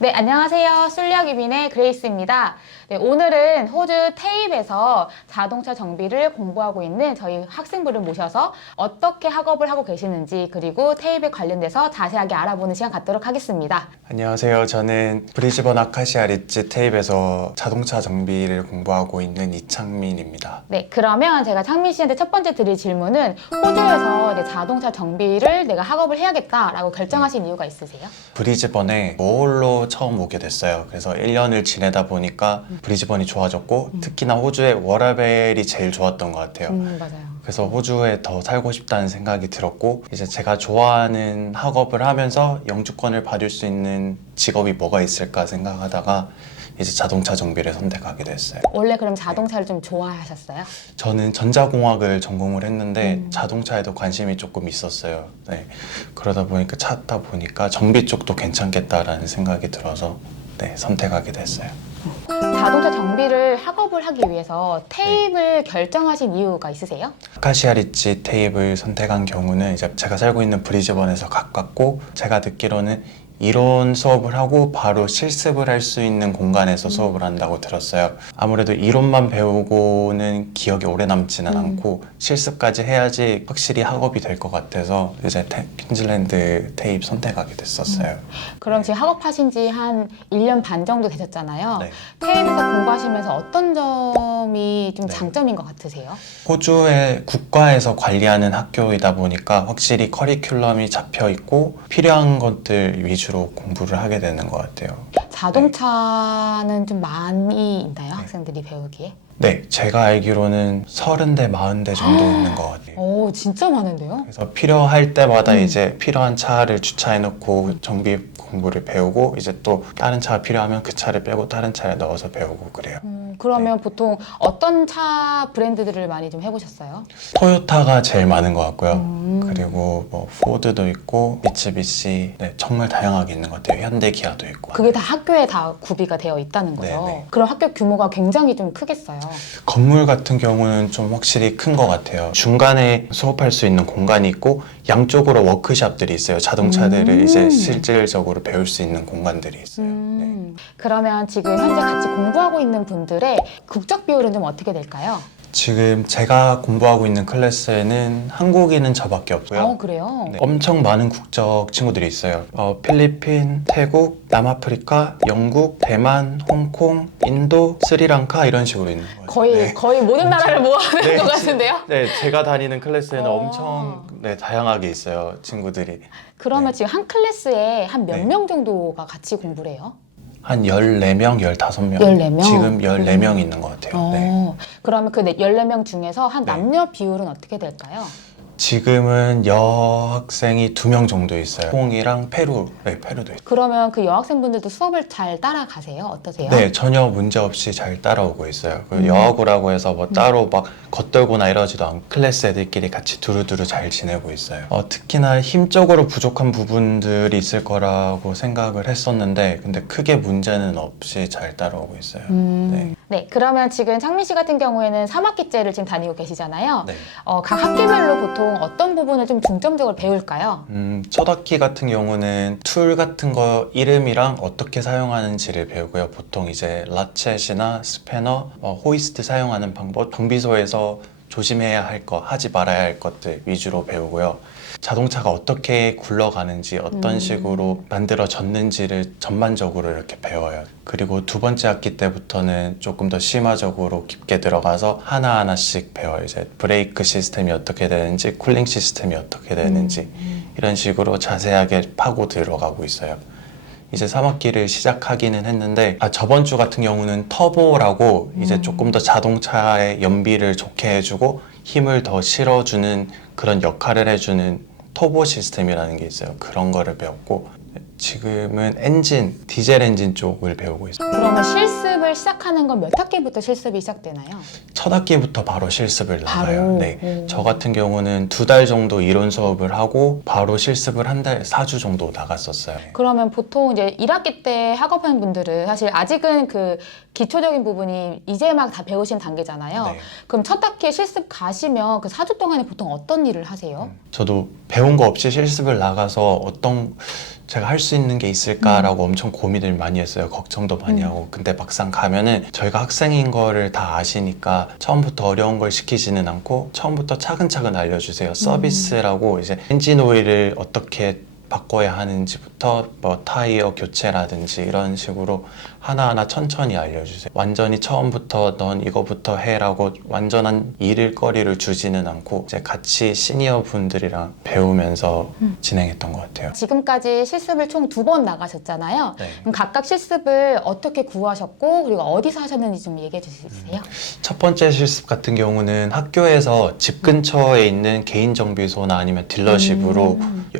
네, 안녕하세요. 술려기빈의 그레이스입니다. 네, 오늘은 호주 테입에서 자동차 정비를 공부하고 있는 저희 학생분을 모셔서 어떻게 학업을 하고 계시는지 그리고 테입에 관련돼서 자세하게 알아보는 시간 갖도록 하겠습니다. 안녕하세요. 저는 브리즈번 아카시아 리츠 테입에서 자동차 정비를 공부하고 있는 이창민입니다. 네, 그러면 제가 창민 씨한테 첫 번째 드릴 질문은 호주에서 이제 자동차 정비를 내가 학업을 해야겠다라고 결정하신 이유가 있으세요? 브리즈번에 모홀로 처음 오게 됐어요. 그래서 1년을 지내다 보니까 브리즈번이 좋아졌고 특히나 호주의 워라벨이 제일 좋았던 것 같아요. 맞아요. 그래서 호주에 더 살고 싶다는 생각이 들었고 이제 제가 좋아하는 학업을 하면서 영주권을 받을 수 있는 직업이 뭐가 있을까 생각하다가 이제 자동차 정비를 선택하게 됐어요. 원래 그럼 자동차를 좀 좋아하셨어요? 저는 전자공학을 전공을 했는데 자동차에도 관심이 조금 있었어요. 네. 그러다 보니까 찾다 보니까 정비 쪽도 괜찮겠다라는 생각이 들어서 선택하게 됐어요. 자동차 정비를 학업을 하기 위해서 테입을 결정하신 이유가 있으세요? 아카시아 리츠 테입을 선택한 경우는 이제 제가 살고 있는 브리즈번에서 가깝고 제가 듣기로는 이론 수업을 하고 바로 실습을 할 수 있는 공간에서 수업을 한다고 들었어요. 아무래도 이론만 배우고는 기억이 오래 남지는 않고 실습까지 해야지 확실히 학업이 될 것 같아서 이제 퀸즐랜드 테입 선택하게 됐었어요. 그럼 지금 학업하신 지 한 1년 반 정도 되셨잖아요. 네. 테입에서 공부하시면서 어떤 점이 좀 네. 장점인 것 같으세요? 호주의 국가에서 관리하는 학교이다 보니까 확실히 커리큘럼이 잡혀 있고 필요한 것들 위주로 공부를 하게 되는 것 같아요. 자동차는 좀 많이 있나요? 학생들이 배우기에? 네, 제가 알기로는 30대, 40대 정도 있는 것 같아요. 오, 진짜 많은데요? 그래서 필요할 때마다 이제 필요한 차를 주차해 놓고 정비 공부를 배우고 이제 또 다른 차가 필요하면 그 차를 빼고 다른 차에 넣어서 배우고 그래요. 그러면 보통 어떤 차 브랜드들을 많이 좀 해보셨어요? 토요타가 제일 많은 것 같고요. 그리고 뭐 포드도 있고 미츠비시 정말 다양하게 있는 것 같아요. 현대 기아도 있고. 그게 다 학교에 다 구비가 되어 있다는 거죠? 네네. 그럼 학교 규모가 굉장히 좀 크겠어요? 건물 같은 경우는 좀 확실히 큰 것 같아요. 중간에 수업할 수 있는 공간이 있고 양쪽으로 워크샵들이 있어요. 자동차들을 이제 실질적으로 배울 수 있는 공간들이 있어요. 네. 그러면 지금 현재 같이 공부하고 있는 분들의 국적 비율은 좀 어떻게 될까요? 지금 제가 공부하고 있는 클래스에는 한국인은 저밖에 없고요. 그래요? 네. 엄청 많은 국적 친구들이 있어요. 필리핀, 태국, 남아프리카, 영국, 대만, 홍콩, 인도, 스리랑카 이런 식으로 있는 거예요. 거의 모든 나라를 모아놓은 네, 것 같은데요? 네, 제가 다니는 클래스에는 어. 엄청 다양하게 있어요, 친구들이. 그러면 네. 지금 한 클래스에 한 몇 네. 명 정도가 같이 공부를 해요? 한 14명, 15명. 14명? 지금 14명 있는 것 같아요. 네. 그러면 그 14명 중에서 한 네. 남녀 비율은 어떻게 될까요? 지금은 여학생이 2명 정도 있어요. 홍이랑 페루, 페루도 있어요. 그러면 그 여학생분들도 수업을 잘 따라가세요? 어떠세요? 네, 전혀 문제 없이 잘 따라오고 있어요. 그 여학우라고 해서 뭐 따로 막 겉돌거나 이러지도 않고 클래스 애들끼리 같이 두루두루 잘 지내고 있어요. 특히나 힘적으로 부족한 부분들이 있을 거라고 생각을 했었는데 근데 크게 문제는 없이 잘 따라오고 있어요. 네. 네, 그러면 지금 창민 씨 같은 경우에는 3학기째를 지금 다니고 계시잖아요. 네. 각 학기별로 보통 어떤 부분을 좀 중점적으로 배울까요? 첫 학기 같은 경우는 툴 같은 거 이름이랑 어떻게 사용하는지를 배우고요. 보통 이제 라쳇이나 스패너, 호이스트 사용하는 방법, 정비소에서 조심해야 할 것, 하지 말아야 할 것들 위주로 배우고요. 자동차가 어떻게 굴러가는지 어떤 식으로 만들어졌는지를 전반적으로 이렇게 배워요. 그리고 두 번째 학기 때부터는 조금 더 심화적으로 깊게 들어가서 하나하나씩 배워요. 이제 브레이크 시스템이 어떻게 되는지, 쿨링 시스템이 어떻게 되는지 이런 식으로 자세하게 파고 들어가고 있어요. 이제 3학기를 시작하기는 했는데 저번 주 같은 경우는 터보라고 이제 조금 더 자동차의 연비를 좋게 해주고 힘을 더 실어주는 그런 역할을 해주는 터보 시스템이라는 게 있어요. 그런 거를 배웠고 지금은 디젤 엔진 쪽을 배우고 있어요. 그러면 실습을 시작하는 건 몇 학기부터 실습이 시작되나요? 첫 학기부터 바로 실습을 나가요. 바로? 네. 저 같은 경우는 2달 정도 이론 수업을 하고 바로 실습을 한 달 4주 정도 나갔었어요. 그러면 보통 이제 1학기 때 학업하는 분들은 사실 아직은 그 기초적인 부분이 이제 막 다 배우신 단계잖아요. 네. 그럼 첫 학기에 실습 가시면 그 4주 동안에 보통 어떤 일을 하세요? 저도 배운 거 없이 실습을 나가서 제가 할 수 있는 게 있을까라고 엄청 고민을 많이 했어요. 걱정도 많이 하고. 근데 막상 가면은 저희가 학생인 거를 다 아시니까 처음부터 어려운 걸 시키지는 않고 처음부터 차근차근 알려주세요. 서비스라고 이제 엔진 오일을 어떻게 바꿔야 하는지부터 뭐 타이어 교체라든지 이런 식으로 하나하나 천천히 알려주세요. 완전히 처음부터 넌 이거부터 해라고 완전한 일거리를 주지는 않고 이제 같이 시니어 분들이랑 배우면서 진행했던 것 같아요. 지금까지 실습을 총 2번 나가셨잖아요. 네. 그럼 각각 실습을 어떻게 구하셨고 그리고 어디서 하셨는지 좀 얘기해 주실 수 있으세요? 첫 번째 실습 같은 경우는 학교에서 집 근처에 있는 개인 정비소나 아니면 딜러십으로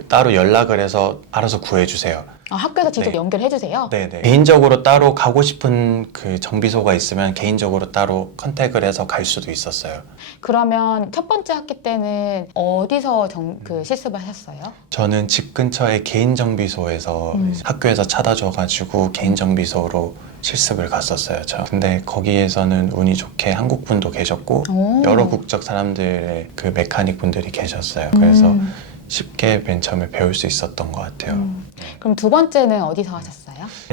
따로 연락을 해서 알아서 구해주세요. 아, 학교에서 직접 네. 연결해 주세요? 네네. 개인적으로 따로 가고 싶은 그 정비소가 있으면 개인적으로 따로 컨택을 해서 갈 수도 있었어요. 그러면 첫 번째 학기 때는 어디서 그 실습을 하셨어요? 저는 집 근처의 개인 정비소에서 이제 학교에서 찾아줘가지고 개인 정비소로 실습을 갔었어요. 근데 거기에서는 운이 좋게 한국 분도 계셨고 오. 여러 국적 사람들의 그 메카닉 분들이 계셨어요. 그래서 쉽게 맨 처음에 배울 수 있었던 것 같아요. 그럼 2번째는 어디서 하셨어요?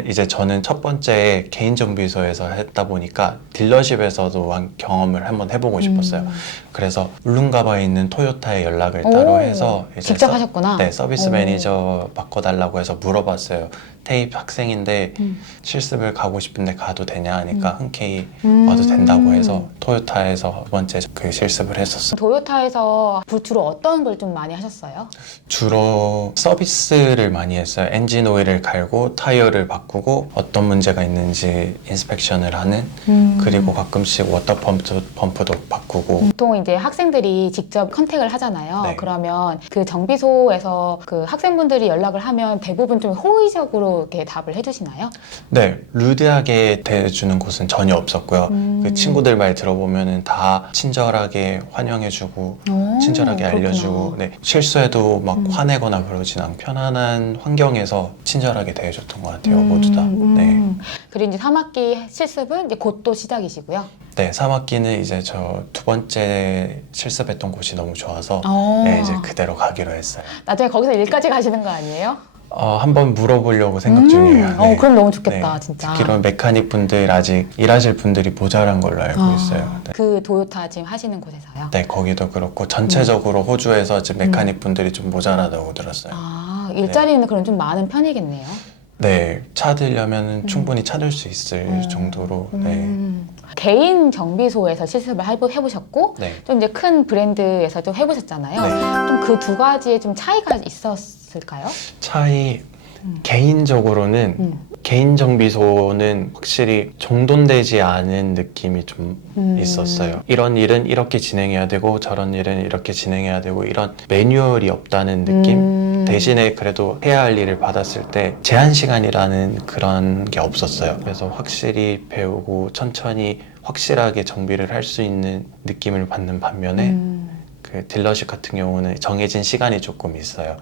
이제 저는 첫 번째 개인 정비소에서 했다 보니까 딜러십에서도 경험을 한번 해보고 싶었어요. 그래서 울릉가바에 있는 토요타에 연락을 따로 오, 해서 이제 직접 하셨구나. 네, 서비스 오. 매니저 바꿔달라고 해서 물어봤어요. 테이프 학생인데 실습을 가고 싶은데 가도 되냐 하니까 흔쾌히 와도 된다고 해서 토요타에서 두 번째 그 실습을 했었어요. 도요타에서 주로 어떤 걸 좀 많이 하셨어요? 주로 서비스를 많이 했어요. 엔진 오일을 갈고 타이어를 바꾸고 어떤 문제가 있는지 인스펙션을 하는 그리고 가끔씩 워터 펌프도 바꾸고 보통 이제 학생들이 직접 컨택을 하잖아요. 네. 그러면 그 정비소에서 그 학생분들이 연락을 하면 대부분 좀 호의적으로 이렇게 답을 해주시나요? 네, 루드하게 대해주는 곳은 전혀 없었고요. 그 친구들 말 들어보면은 다 친절하게 환영해주고 오, 친절하게 그렇구나. 알려주고 네, 실수해도 막 화내거나 그러진 않고 편안한 환경에서 친절하게 대해줬던 것 같아요. 모두 다. 네. 그리고 이제 3학기 실습은 이제 곧 또 시작이시고요. 네, 3학기는 이제 저 두 번째 실습했던 곳이 너무 좋아서 오. 네, 이제 그대로 가기로 했어요. 나중에 거기서 일까지 가시는 거 아니에요? 한번 물어보려고 생각 중이에요. 네. 그럼 너무 좋겠다, 진짜. 듣기로는 메카닉 분들 아직 일하실 분들이 모자란 걸로 알고 있어요. 네. 그 도요타 지금 하시는 곳에서요? 네, 거기도 그렇고 전체적으로 호주에서 지금 메카닉 분들이 좀 모자라다고 들었어요. 아, 일자리는 그럼 좀 많은 편이겠네요. 네, 찾으려면 충분히 찾을 수 있을 정도로. 네. 개인 정비소에서 실습을 해보셨고 네. 좀 이제 큰 브랜드에서도 해보셨잖아요. 네. 좀 그 두 가지에 좀 차이가 있었을까요? 차이 개인적으로는 개인 정비소는 확실히 정돈되지 않은 느낌이 좀 있었어요. 이런 일은 이렇게 진행해야 되고 저런 일은 이렇게 진행해야 되고 이런 매뉴얼이 없다는 느낌? 대신에 그래도 해야 할 일을 받았을 때 제한 시간이라는 그런 게 없었어요. 그래서 확실히 배우고 천천히 확실하게 정비를 할 수 있는 느낌을 받는 반면에 그 딜러십 같은 경우는 정해진 시간이 조금 있어요.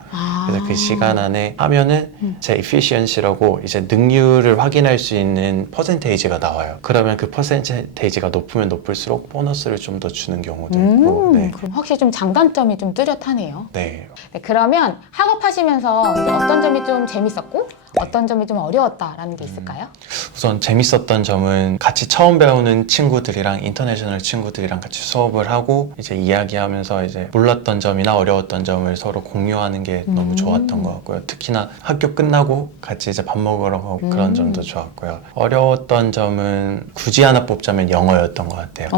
그래서 그 시간 안에 하면은 제 efficiency라고 이제 능률을 확인할 수 있는 퍼센테이지가 나와요. 그러면 그 퍼센테이지가 높으면 높을수록 보너스를 좀 더 주는 경우도 있고. 네. 그럼 확실히 좀 장단점이 좀 뚜렷하네요. 네. 네, 그러면 학업하시면서 이제 어떤 점이 좀 재밌었고 어떤 점이 좀 어려웠다라는 게 있을까요? 우선 재밌었던 점은 같이 처음 배우는 친구들이랑 인터내셔널 친구들이랑 같이 수업을 하고 이제 이야기하면서 이제 몰랐던 점이나 어려웠던 점을 서로 공유하는 게 너무 좋았던 것 같고요. 특히나 학교 끝나고 같이 이제 밥 먹으러 가고 그런 점도 좋았고요. 어려웠던 점은 굳이 하나 뽑자면 영어였던 것 같아요.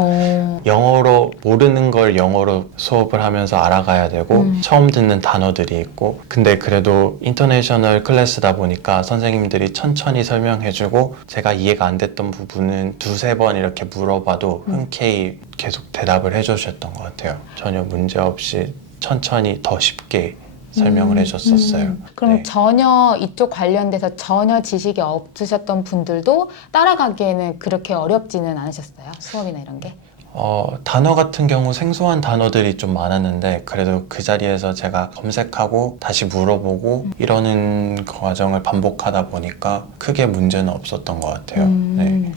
영어로 모르는 걸 영어로 수업을 하면서 알아가야 되고 처음 듣는 단어들이 있고 근데 그래도 인터내셔널 클래스다 보니까 선생님들이 천천히 설명해주고 제가 이해가 안 됐던 부분은 두세 번 이렇게 물어봐도 흔쾌히 계속 대답을 해주셨던 것 같아요. 전혀 문제 없이 천천히 더 쉽게 설명을 해줬었어요. 그럼 네. 전혀 이쪽 관련돼서 전혀 지식이 없으셨던 분들도 따라가기에는 그렇게 어렵지는 않으셨어요? 수업이나 이런 게? 단어 같은 경우 생소한 단어들이 좀 많았는데 그래도 그 자리에서 제가 검색하고 다시 물어보고 이러는 과정을 반복하다 보니까 크게 문제는 없었던 것 같아요. 네.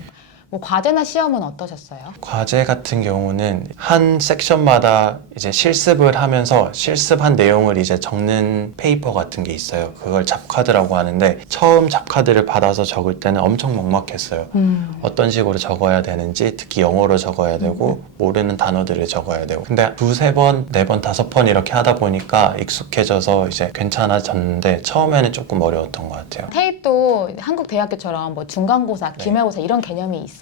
뭐 과제나 시험은 어떠셨어요? 과제 같은 경우는 한 섹션마다 이제 실습을 하면서 실습한 내용을 이제 적는 페이퍼 같은 게 있어요. 그걸 잡카드라고 하는데 처음 잡카드를 받아서 적을 때는 엄청 먹먹했어요. 어떤 식으로 적어야 되는지, 특히 영어로 적어야 되고 모르는 단어들을 적어야 되고. 근데 두세 번, 네 번, 다섯 번 이렇게 하다 보니까 익숙해져서 이제 괜찮아졌는데 처음에는 조금 어려웠던 것 같아요. 테이프도 한국 대학교처럼 뭐 중간고사, 기말고사 이런 개념이 있어요?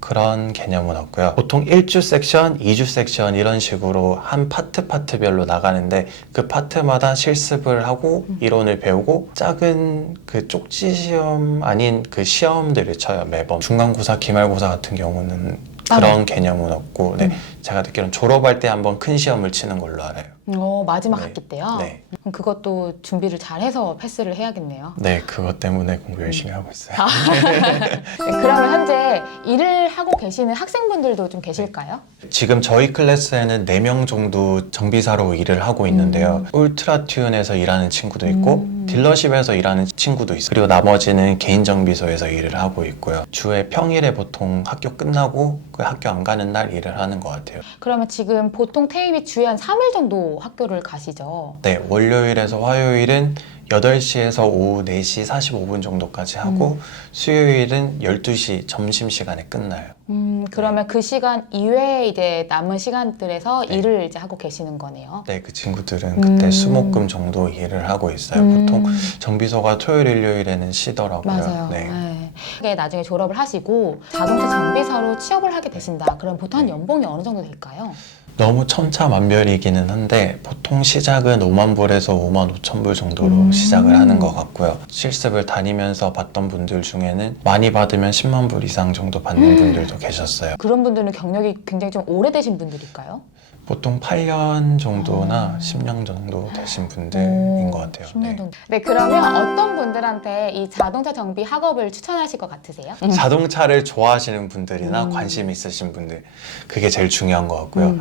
그런 개념은 없고요. 보통 1주 섹션, 2주 섹션 이런 식으로 한 파트별로 나가는데 그 파트마다 실습을 하고 이론을 배우고 작은 그 쪽지 시험 아닌 그 시험들을 쳐요, 매번. 중간고사, 기말고사 같은 경우는 그런 개념은 없고 네, 제가 듣기로는 졸업할 때 한번 큰 시험을 치는 걸로 알아요. 마지막 네. 학기 때요? 네. 그럼 그것도 준비를 잘 해서 패스를 해야겠네요. 네, 그것 때문에 공부 열심히 하고 있어요. 네, 그러면 현재 일을 하고 계시는 학생분들도 좀 계실까요? 지금 저희 클래스에는 4명 정도 정비사로 일을 하고 있는데요. 울트라튠에서 일하는 친구도 있고 딜러십에서 일하는 친구도 있어요. 그리고 나머지는 개인 정비소에서 일을 하고 있고요. 주에 평일에 보통 학교 끝나고 그 학교 안 가는 날 일을 하는 것 같아요. 그러면 지금 보통 테이프 주에 한 3일 정도 학교를 가시죠? 네, 월요일에서 화요일은 8시에서 오후 4시 45분 정도까지 하고 수요일은 12시 점심시간에 끝나요. 그러면 그 시간 이외에 이제 남은 시간들에서 일을 이제 하고 계시는 거네요. 네, 그 친구들은 그때 수목금 정도 일을 하고 있어요. 보통 정비소가 토요일, 일요일에는 쉬더라고요. 맞아요. 네. 네. 나중에 졸업을 하시고 자동차 정비사로 취업을 하게 되신다. 그럼 보통 한 연봉이 어느 정도 될까요? 너무 천차만별이기는 한데 보통 시작은 5만 불에서 5만 5천 불 정도로 시작을 하는 것 같고요. 실습을 다니면서 봤던 분들 중에는 많이 받으면 10만 불 이상 정도 받는 분들도 계셨어요. 그런 분들은 경력이 굉장히 좀 오래되신 분들일까요? 보통 8년 정도나 10년 정도 되신 분들인 것 같아요. 10년 정도. 네, 그러면 어떤 분들한테 이 자동차 정비 학업을 추천하실 것 같으세요? 자동차를 좋아하시는 분들이나 관심 있으신 분들, 그게 제일 중요한 것 같고요.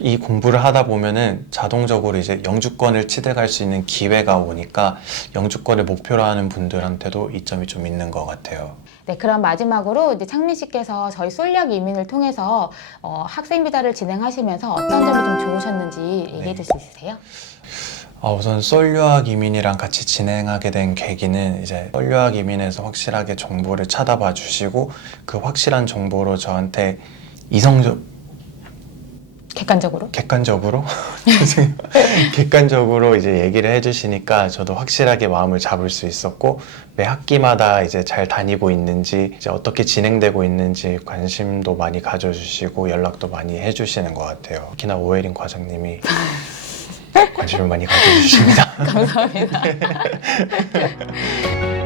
이 공부를 하다 보면은 자동적으로 이제 영주권을 취득할 수 있는 기회가 오니까 영주권을 목표로 하는 분들한테도 이점이 좀 있는 것 같아요. 네, 그럼 마지막으로 이제 창민 씨께서 저희 솔력 이민을 통해서 학생 비자를 진행하시면서 어떤 점이 좀 좋으셨는지 얘기해 줄 수 있으세요? 우선 솔유학 이민이랑 같이 진행하게 된 계기는 이제 솔유학 이민에서 확실하게 정보를 찾아봐 주시고 그 확실한 정보로 저한테 객관적으로 죄송해요. 객관적으로 이제 얘기를 해주시니까 저도 확실하게 마음을 잡을 수 있었고 매 학기마다 이제 잘 다니고 있는지 이제 어떻게 진행되고 있는지 관심도 많이 가져주시고 연락도 많이 해주시는 것 같아요. 특히나 오혜린 과장님이 관심을 많이 가져주십니다. 감사합니다.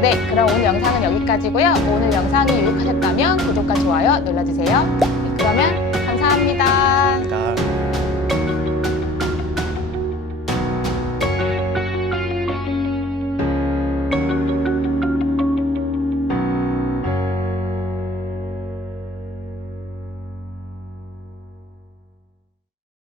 네, 그럼 오늘 영상은 여기까지고요. 오늘 영상이 유익하셨다면 구독과 좋아요 눌러주세요. 네, 그러면 감사합니다.